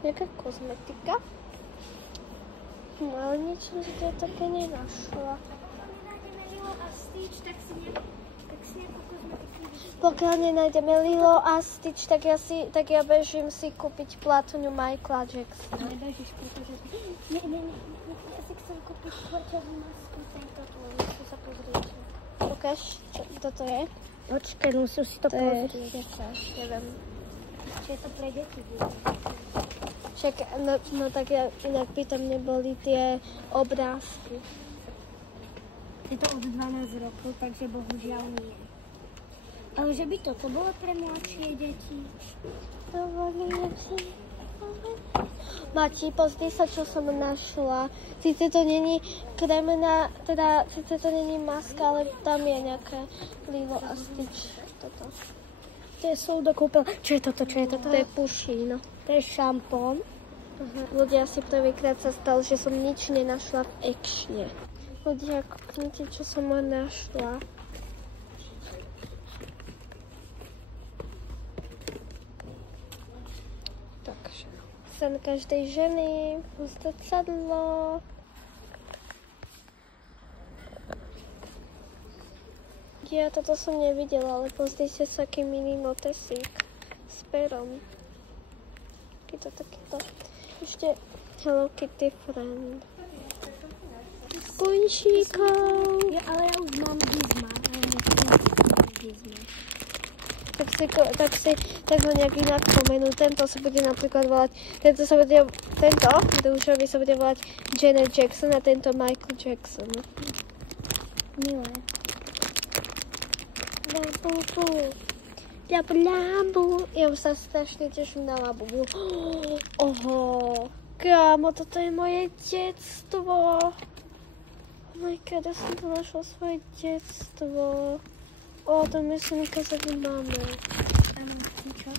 Nejaká kozmetika. No ale nič som si to také nenašla. Pokiaľ nenájdeme Lilo a Stitch, tak ja bežím si kúpiť platňu Michaela Jacksona. Nebežíš, pretože... Nie. Ja si chcem kúpiť tlačovú masku, tento tu, musím sa pozrieť. Ukáž, čo toto je? Počkaj, musím si to pozrieť. Neviem. Či je to pre deti? Však, no tak ja inak by tam neboli tie obrázky. Je to od 12 rokov, takže bohužiaľ nie. Ale že by toto bolo pre mladšie deti? Mati, pozri sa, čo som našla. Sice to není kremena, teda sice to není maska, ale tam je nejaké Lilo a Stitch. Toto. To je sú do kúpel. Čo je toto? To je pušín. To je šampón. Ľudia, si prvýkrát sa stalo, že som nič nenašla v Actione. Ľudia, kúknite, čo som našla. Takže sen každej ženy, zrcadlo. Ja toto som nevidela, ale pozrite sa, aký mini notesík s perom. Takýto. Ešte Hello Kitty friend. S končíkom. Ja, ale ja už mám Gizma. Tak ho nejak inak pomenú. Tento sa bude napríklad volať, tento rúžový sa bude volať Janet Jackson a tento Michael Jackson. Milé. Labu. Ja už sa strašne teším na Labubu. Oho, kámo, toto je moje detstvo. Oh my god, ja som to našla svoje detstvo. To myslím, že máme. Čo?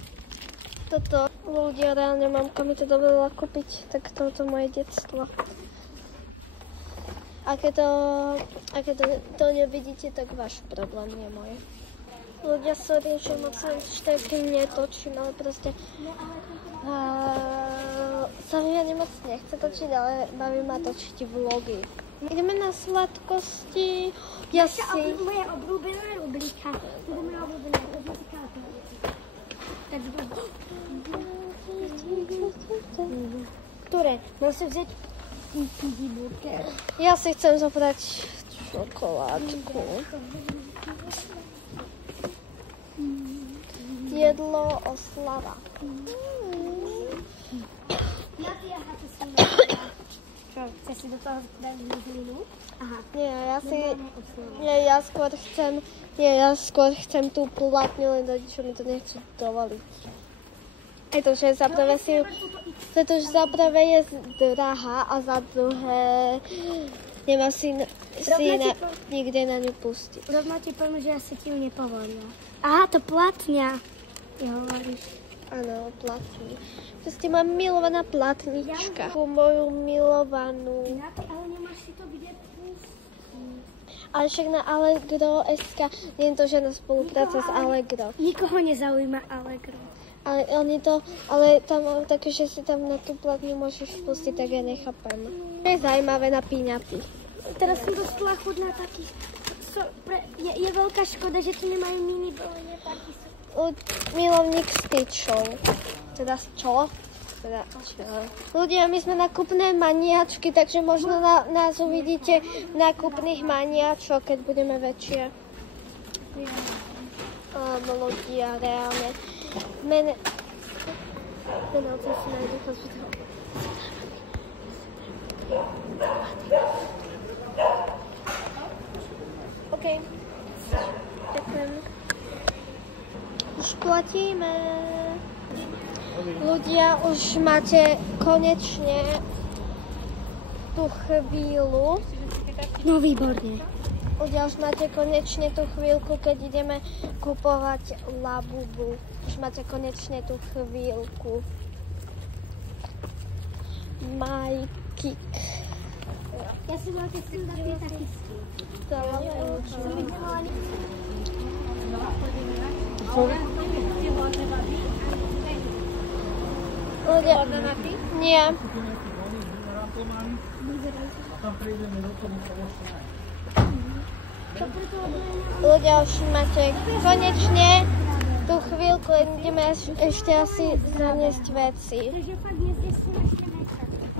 Toto, ľudia, reálne mamka mi to dovolila kúpiť, tak toto moje detstvo. A keď to nevidíte, tak váš problém je moje. Ľudia, sorry, že moc šterky netočím, ale proste... sa mi ja nemoc nechce točiť, ale baví ma točiť vlogy. Ideme na sladkosti. Moja obľúbená rubrika. To je moja obľúbená kozmetika a Ktoré? Mám si vziať burger. Ja si chcem zobrať čokoládku. Jedlo, oslava. Čo, chceš si do toho dať zlinu? Aha. Nie, ja skôr chcem tú platňu, len rodičia mi to nechcú dovoliť. Pretože za prvé je drahá a za druhé nemá si nikde na ňu pustiť. Rovno ti poviem, že asi ti ju nepovolia. Aha, to platňa. Ja hovoríš. Áno, platňa. Proste mám milovaná platnička. Moju milovanú. Ale nemáš si to kde pustiť. Ale však na Allegro.sk nie je to žiadna spolupráca s Allegro. Nikoho nezaujíma Allegro. Ale tam také, že si tam na tú platňu môžeš pustiť, tak ja nechápem. To je zaujímavé na píňaty. Teraz som dostala chuť na taký... Je veľká škoda, že tu nemajú mini balenie taký. Milovník Stitchov. Teda čo? Ľudia, my sme nakupné maniačky, takže možno nás uvidíte nakupných maniačok, keď budeme väčšie. Ľudia, reálne. Mene si nájdu hospital. OK. Ďakujem. Už platíme. Ľudia, už máte konečne tú chvíľu. No výborne. Ľudia, už máte konečne tú chvíľku, keď ideme kupovať Labubu. Už máte konečne tú chvíľku. My kick. Ja si mal keď som dať taký skýt. Ľudia... Nie. Ľudia, už máte konečne tú chvíľku, ideme ešte asi zaniesť veci.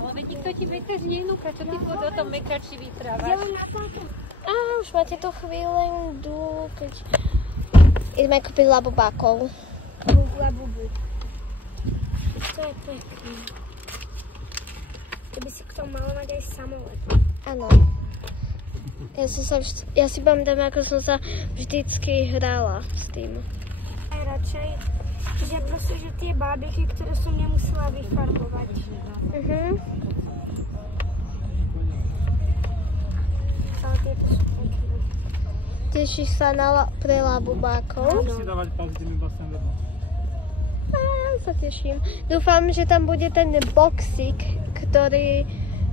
Ale veď nikto ti mekač nenúka, čo ty o tom mekači vyprávaš? Á, už máte tú chvíľu, keď ideme kúpiť labubákov. Labubu. To je pekné. Ty by si k tomu mala mať aj samolet. Áno. Ja si pamätám, ako som sa vždycky hrala s tým. Aj radšej, že proste, že tie bábiky, ktoré som nemusela vyfarbovať. Ale tieto sú pekné. Tešíš sa pre labubákov? Musí dávať palcím iba sem vedno. Sa teším. Dúfam, že tam bude ten boxík,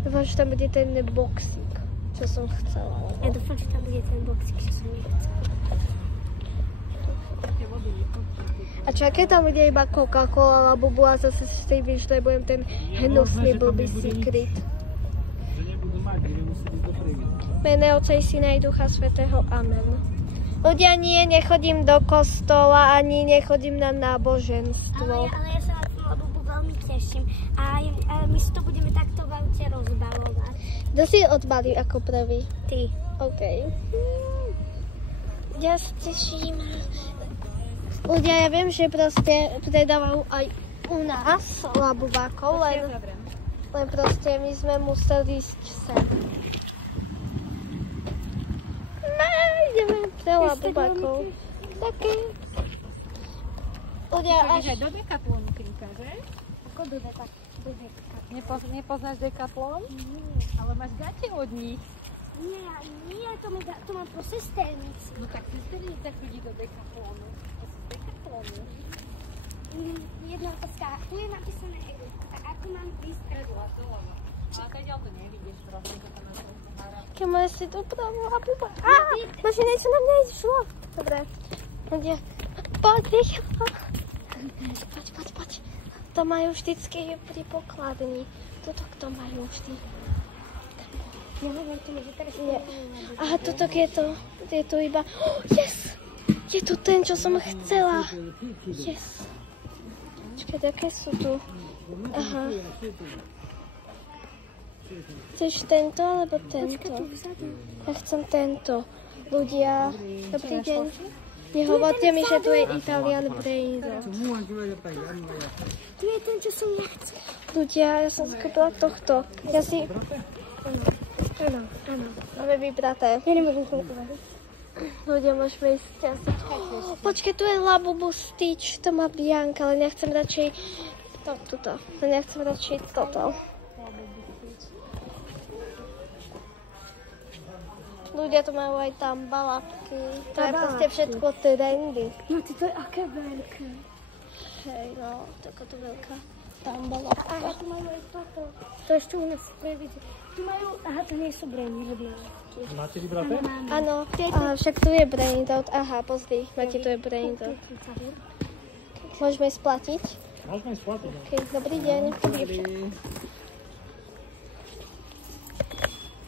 dúfam, že tam bude ten boxík, čo som chcela. Ja dúfam, že tam bude ten boxík, čo som nechcela. A čo, keď tam bude iba Coca-Cola, labubu a zase si vyžlebujem ten hnusný blbý secret. Že nebudú mať, že musí byť dobrý. Mene Otca i Syna i Ducha Svätého. Amen. Ľudia, nie, nechodím do kostola, ani nechodím na náboženstvo. Ale ja sa na tú labubu veľmi teším. A my si to budeme takto v aute rozbalovať. Kto si odbalí ako prvý? Ty. OK. Ja sa teším. Ľudia, ja viem, že proste predávajú aj u nás labubákov, len proste my sme museli ísť sem. Ideme pre labubákov. Také. Ľudia, Až aj do Decathlonu kríka, že? Ako do Decathlonu? Nepoznáš Decathlon? Ale máš gate od nich. Nie, to mám pro sesternici. No tak sesternica chodí do Decathlonu. To sú z Decathlonu. Jedna otázka, tu je napísané, ako mám ísť Doľava. Ale teď to nevidíš proste, to tam na tom zahárať. keď moje si dopravu labuba. Bože, niečo na mňa išlo. Dobre. Ľudia, poď. Poď. To majú vždycky pri pokladni. Toto kto majú vždy. Ja neviem, to môže teraz Nie. Aha, toto je to iba... Yes! Je to ten, čo som chcela. Yes. Počkaj, aké sú tu? Aha. Chceš tento, alebo tento? Ja chcem tento. Ľudia, dobrý deň. Nehovorte mi, že tu je Italian Brainrot. Tu je ten, čo som ja chcela. Ľudia, ja som skúpila tohto. Ja si... Áno. Máme vybraté. Ja nemôžem to uveriť. Ľudia, môžeme ísť asi. Počkej, tu je Labubu Stitch, to má Bianka, ale nechcem radšej toto. Nechcem radšej toto. Ľudia tu majú aj tam balapky. To je proste všetko trendy. No ty to je aké veľké. Hej, no, taká to veľká. Tam balapka. Aha, tu majú aj toto. To ešte u nás previdí. Tu majú, aha, to nie sú brandy. Máte vybraté? Áno, však tu je Brainrot. Aha, pozri, máte tu je Brainrot. Môžeme splatiť? Môžeme splatiť. Okay, dobrý deň.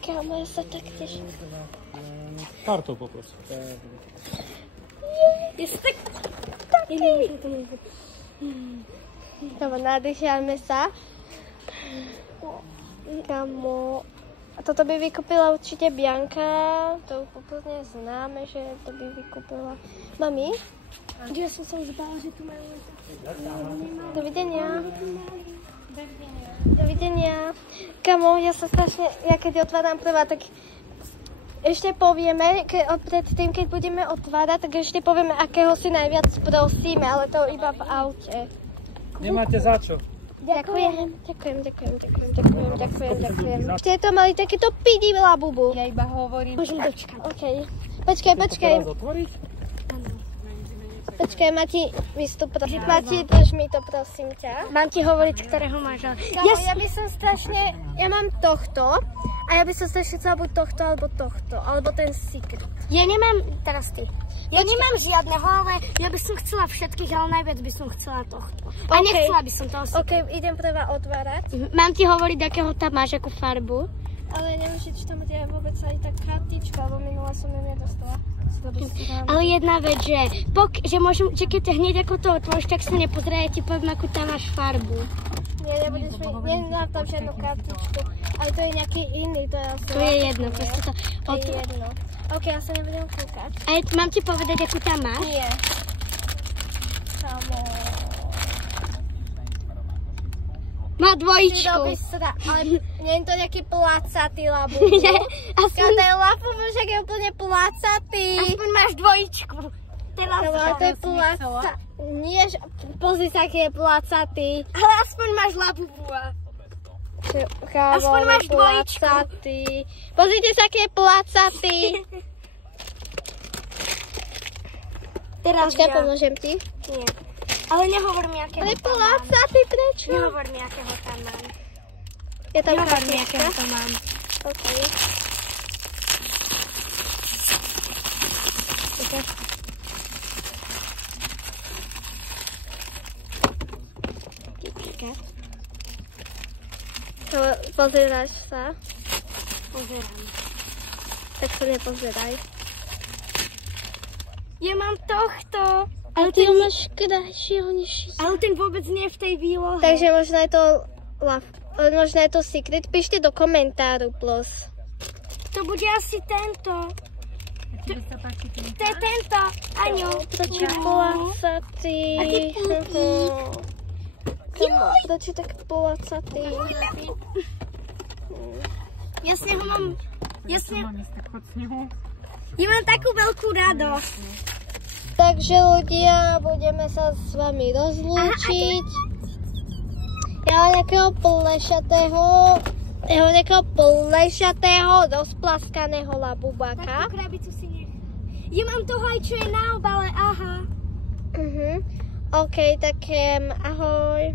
Kámo, ja sa tak teším. Kartou poprosím. Taký. Kámo, nadýchame sa. Kámo, a toto by vykúpila určite Bianka. To úplne známe, že to by vykúpila. Mami? Ja som sa už bála, že tu majú... Dovidenia. Dovidenia. Kamo, ja sa strašne, ja keď otváram prvá, tak ešte povieme, predtým, keď budeme otvárať, tak ešte povieme, akého si najviac prosíme, ale to iba v aute. Nemáte za čo. Ďakujem. Ešte to mali takéto pidi Labubu. Ja iba hovorím. Môžem dočkať. OK. Počkaj. Teraz otvoriť? Počkaj, Mati, vystup. Mati, drž mi to, prosím ťa. Mám ti hovoriť, ktorého máš. Ja by som strašne, ja mám tohto a ja by som strašne chcela buď tohto, alebo ten secret. Ja nemám, teraz ty. Ja nemám žiadneho, ale ja by som chcela všetkých, ale najviac by som chcela tohto. A nechcela by som toho secret. OK, idem prvá otvárať. Mám ti hovoriť, akého tam máš, akú farbu? Ale neviem, či tam bude vôbec aj tá kartička, lebo minula som ju nedostala. Ale jedna vec, že môžem, že keď hneď ako to otvoríš, tak sa nepozeraj, ja ti poviem, akú tam máš farbu. Nie, nebudeš mi, nemám tam žiadnu kartičku, ale to je nejaký iný, to je asi... To je jedno, proste to... To je jedno. OK, ja sa nebudem kúkať. A mám ti povedať, akú tam máš? Nie. Samo. Má dvojičku. Ale nie je to nejaký placatý labubu. Aspoň ten labubu však je úplne placatý. Aspoň máš dvojičku. Ale to je placatý. Nie, pozri sa, aký je placatý. Ale aspoň máš labubu. Aspoň máš dvojičku. Pozrite sa, aký je placatý. Počkaj, pomôžem ti? Nie. Ale nehovor mi, akého Ale tam mám. placatý, prečo? Nehovor mi, akého tam mám. Je tam Nehovor mi, kartička? akého tam mám. OK. Pozeráš sa? Pozerám. Tak sa nepozeraj. Ja mám tohto. Ale ty ho máš krajšieho než... Ale ten vôbec nie je v tej výlohe. Takže možno je to možno je to secret. Píšte do komentáru plus. To bude asi tento. To je tento. Aňo. Prečo placatý? Prečo tak placatý? Ja s neho mám... Ja mám takú veľkú radosť. Takže ľudia, budeme sa s vami rozlúčiť. Ja mám nejakého plešatého, rozplaskaného labubáka. Takú krabicu si nech. Ja mám toho aj, čo je na obale, aha. OK, tak ahoj.